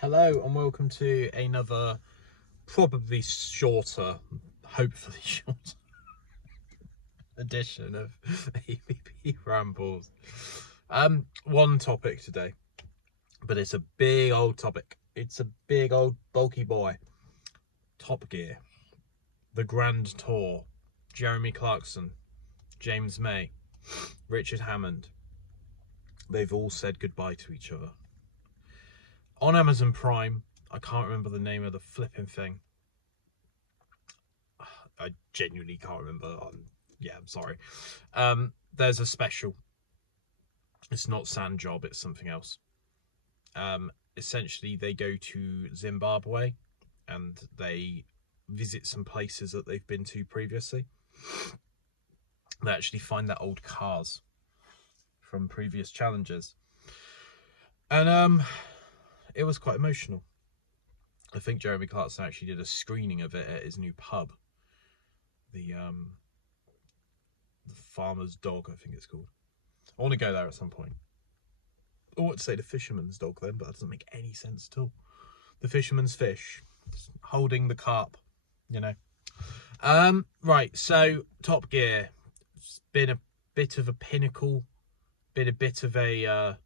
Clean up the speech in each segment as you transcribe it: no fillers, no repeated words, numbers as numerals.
Hello and welcome to another probably shorter, hopefully shorter edition of ABP Rambles. One topic today, but it's a big old topic. It's a big old bulky boy. Top Gear, the Grand Tour, Jeremy Clarkson, James May, Richard Hammond. They've all said goodbye to each other. On Amazon Prime, I can't remember the name of the flipping thing. I genuinely can't remember. I'm sorry. There's a special. It's not Sand Job, it's something else. Essentially, they go to Zimbabwe and they visit some places that they've been to previously. They actually find their old cars from previous challenges. And it was quite emotional. I think Jeremy Clarkson actually did a screening of it at his new pub. The Farmer's Dog, I think it's called. I want to go there at some point. I want to say the Fisherman's Dog then, but that doesn't make any sense at all. The Fisherman's Fish, holding the carp, you know. Right, so Top Gear. It's been a bit of a pinnacle, been a bit of a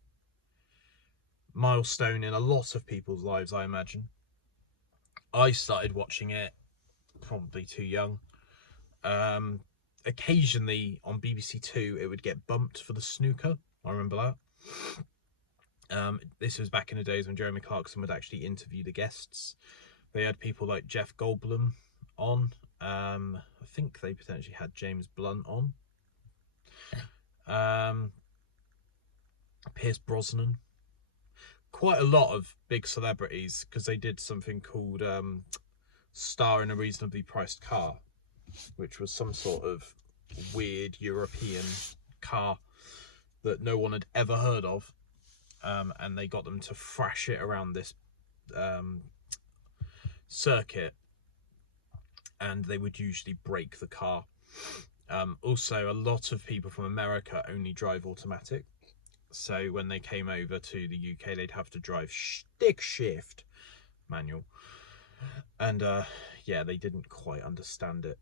milestone in a lot of people's lives, I imagine. I started watching it probably too young. Occasionally on BBC Two it would get bumped for the snooker. I remember that. This was back in the days when Jeremy Clarkson would actually interview the guests. They had people like Jeff Goldblum on. I think they potentially had James Blunt on. Pierce Brosnan. Quite a lot of big celebrities, because they did something called Star in a Reasonably Priced Car, which was some sort of weird European car that no one had ever heard of, and they got them to thrash it around this circuit, and they would usually break the car. Also, a lot of people from America only drive automatic, so when they came over to the UK they'd have to drive stick shift manual, and they didn't quite understand it.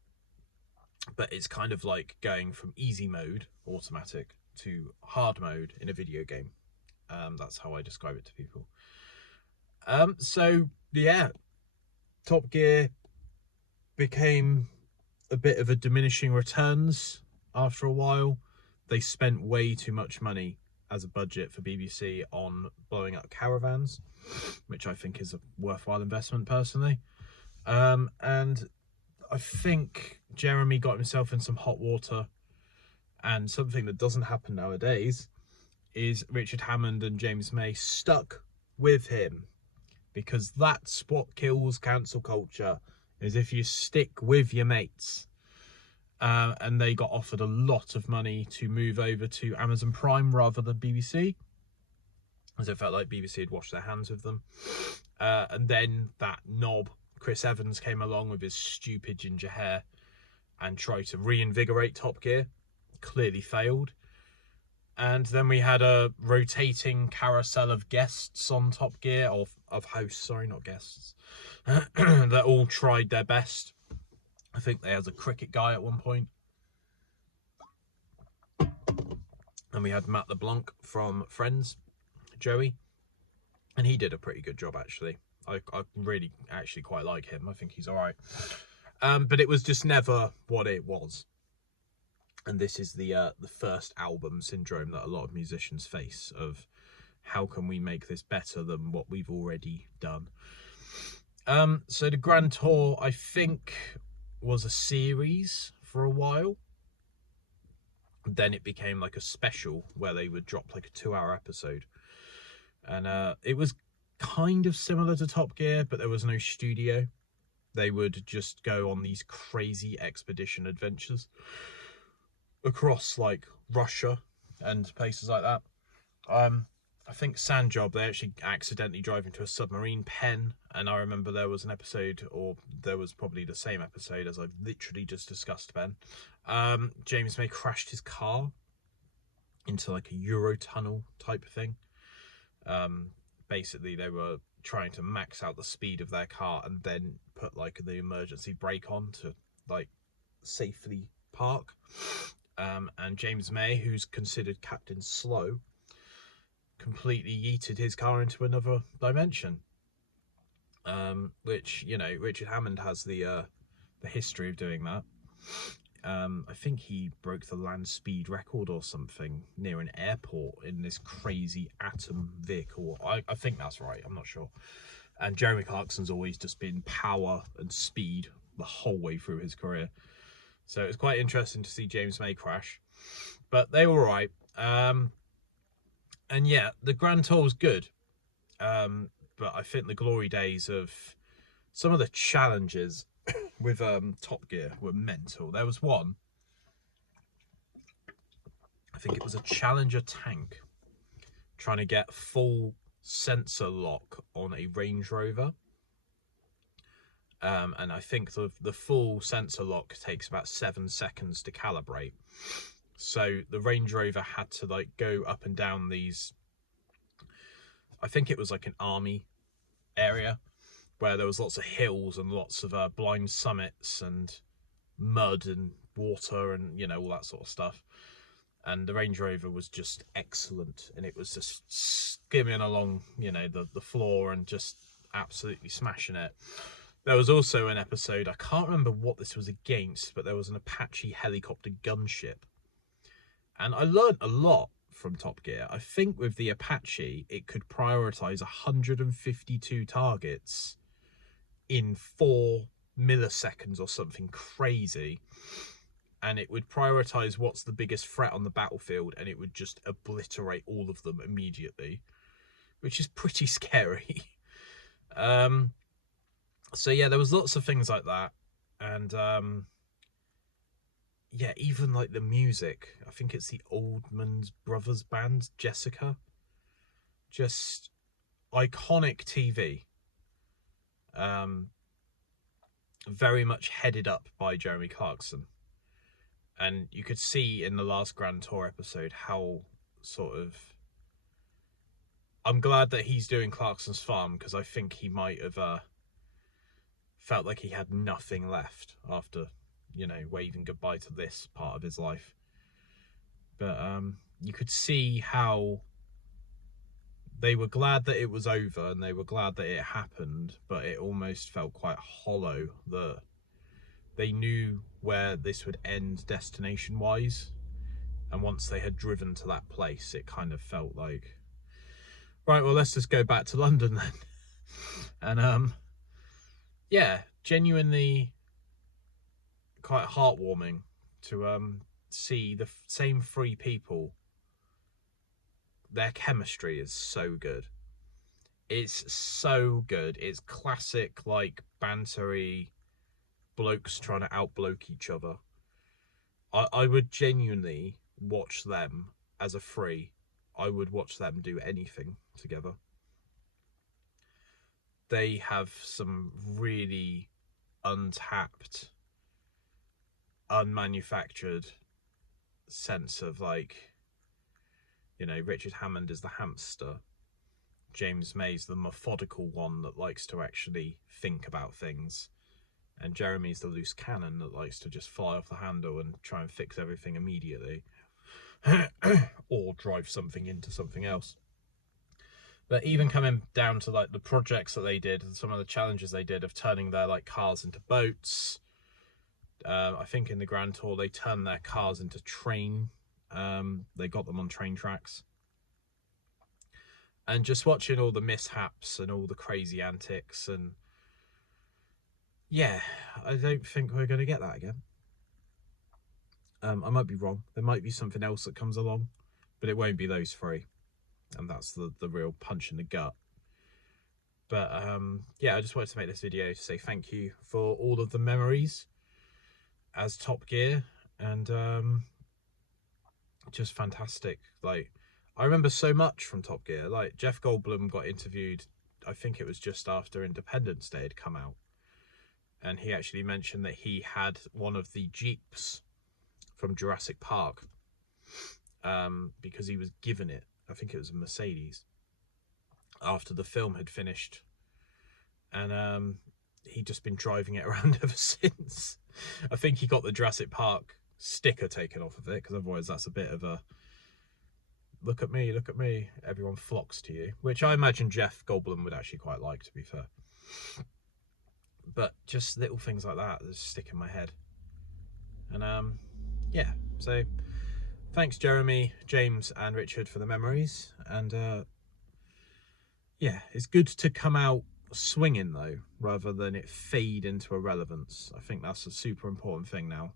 But it's kind of like going from easy mode automatic to hard mode in a video game. That's how I describe it to people. So yeah, Top Gear became a bit of a diminishing returns after a while. They spent way too much money as a budget for BBC on blowing up caravans, which I think is a worthwhile investment personally. And I think Jeremy got himself in some hot water, and something that doesn't happen nowadays is Richard Hammond and James May stuck with him, because that's what kills cancel culture, is if you stick with your mates. And they got offered a lot of money to move over to Amazon Prime rather than BBC, as it felt like BBC had washed their hands with them. And then that knob Chris Evans came along with his stupid ginger hair and tried to reinvigorate Top Gear. Clearly failed. And then we had a rotating carousel of guests on Top Gear, of hosts, sorry, not guests, that all tried their best. I think they had a cricket guy at one point. And we had Matt LeBlanc from Friends, Joey. And he did a pretty good job, actually. I really actually quite like him. I think he's all right. But it was just never what it was. And this is the first album syndrome that a lot of musicians face, of how can we make this better than what we've already done. So the Grand Tour, I think, was a series for a while. Then it became like a special where they would drop like a 2-hour episode. And it was kind of similar to Top Gear, but there was no studio. They would just go on these crazy expedition adventures across like Russia and places like that. I think Sand Job, they actually accidentally drive into a submarine pen, and I remember there was an episode, or there was probably the same episode as I've literally just discussed, Ben. James May crashed his car into like a Eurotunnel type thing. basically they were trying to max out the speed of their car and then put like the emergency brake on to like safely park. And James May, who's considered Captain Slow, completely yeeted his car into another dimension. Which, you know, Richard Hammond has the history of doing that. I think he broke the land speed record or something near an airport in this crazy atom vehicle. I think that's right, I'm not sure. And Jeremy Clarkson's always just been power and speed the whole way through his career. So it's quite interesting to see James May crash. But they were all right. And yeah, the Grand Tour was good. But I think the glory days of some of the challenges with Top Gear were mental. There was one, I think it was a Challenger tank, trying to get full sensor lock on a Range Rover. And I think the full sensor lock takes about 7 seconds to calibrate. So the Range Rover had to like go up and down these, I think it was like an army area where there was lots of hills and lots of blind summits and mud and water and, you know, all that sort of stuff. And the Range Rover was just excellent, and it was just skimming along, you know, the floor and just absolutely smashing it. There was also an episode, I can't remember what this was against, but there was an Apache helicopter gunship. And I learned a lot from Top Gear. I think with the Apache, it could prioritize 152 targets in 4 milliseconds or something crazy. And it would prioritize what's the biggest threat on the battlefield, and it would just obliterate all of them immediately, which is pretty scary. So yeah, there was lots of things like that. And yeah, even like the music, I think it's the Oldman Brothers band, Jessica. Just iconic TV. Very much headed up by Jeremy Clarkson. And you could see in the last Grand Tour episode how sort of... I'm glad that he's doing Clarkson's Farm, because I think he might have felt like he had nothing left after, you know, waving goodbye to this part of his life. But you could see how they were glad that it was over and they were glad that it happened, but it almost felt quite hollow that they knew where this would end destination wise, and once they had driven to that place, it kind of felt like, right, well, let's just go back to London then. And yeah, genuinely quite heartwarming to see the same 3 people. Their chemistry is so good. It's so good. It's classic, like, bantery blokes trying to outbloke each other. I would genuinely watch them as a 3. I would watch them do anything together. They have some really untapped, unmanufactured sense of, like, you know, Richard Hammond is the hamster. James May's the methodical one that likes to actually think about things. And Jeremy's the loose cannon that likes to just fly off the handle and try and fix everything immediately. Or drive something into something else. But even coming down to like the projects that they did, and some of the challenges they did of turning their like cars into boats. I think in the Grand Tour they turned their cars into train. They got them on train tracks. And just watching all the mishaps and all the crazy antics, and yeah, I don't think we're going to get that again. I might be wrong. There might be something else that comes along, but it won't be those 3. And that's the real punch in the gut. But yeah, I just wanted to make this video to say thank you for all of the memories as Top Gear, and just fantastic. Like, I remember so much from Top Gear. Like, Jeff Goldblum got interviewed, I think it was just after Independence Day had come out, and he actually mentioned that he had one of the Jeeps from Jurassic Park because he was given it. I think it was a Mercedes after the film had finished, and he'd just been driving it around ever since. I think he got the Jurassic Park sticker taken off of it, because otherwise that's a bit of a look at me, everyone flocks to you, which I imagine Jeff Goldblum would actually quite like, to be fair. But just little things like that just stick in my head. And yeah, so thanks Jeremy, James and Richard for the memories. And yeah, it's good to come out swinging though, rather than it fade into irrelevance. I think that's a super important thing now.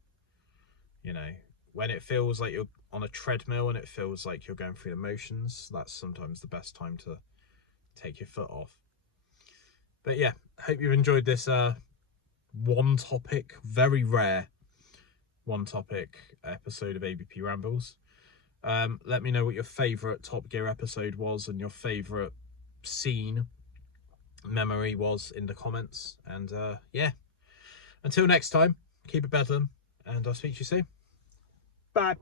You know, when it feels like you're on a treadmill and it feels like you're going through the motions, that's sometimes the best time to take your foot off. But yeah, hope you've enjoyed this one topic, very rare one topic episode of ABP Rambles. Let me know what your favourite Top Gear episode was and your favourite scene memory was in the comments. And yeah, until next time, keep it bedlam, and I'll speak to you soon. Bye.